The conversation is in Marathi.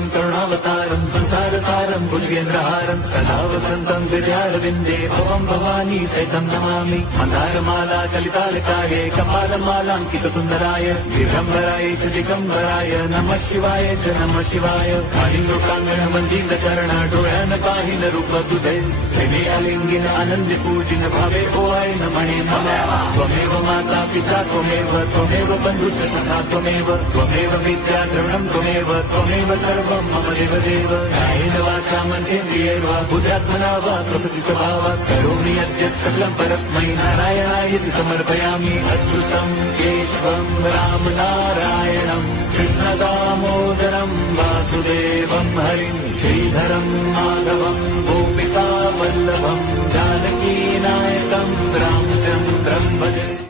रामचन्द्रं करुणावतारं संसारसारं भुजगेन्द्रहारं सदा वसन्तं हृदयारविन्दे भवं भवानी सहितं नमामि मन्दारमाला कलितालकाये कपालमालाङ्कितसुन्दराय दिगम्बराय च दिगम्बराय नमः शिवाय च नमः शिवाय कालिलोकाङ्गण मंदिर चरण डोळ्यान पाहिन रूप तुझे प्रेमे आलिंगिन आनंदी पूजिन भावे ओवाय न म्हणे मला त्वमेव माता पिता त्वमेव बंधुच सखा त्वमेव विद्या द्रवणं त्वमेव सर्वं मम देवदेव कायेन वाचा मनसेन्द्रियैर्वा बुद्ध्यात्मना वा प्रकृति स्वभावात् करोमि यद्यत् सकलं परस्मै नारायणायति समर्पयामि अच्युतं केशवं राम नारायणं कृष्णदामोदरं वासुदेवं हरिं श्रीधरं माधवं गोपिका वल्लभं जानकी नायकं रामचन्द्रं भजे।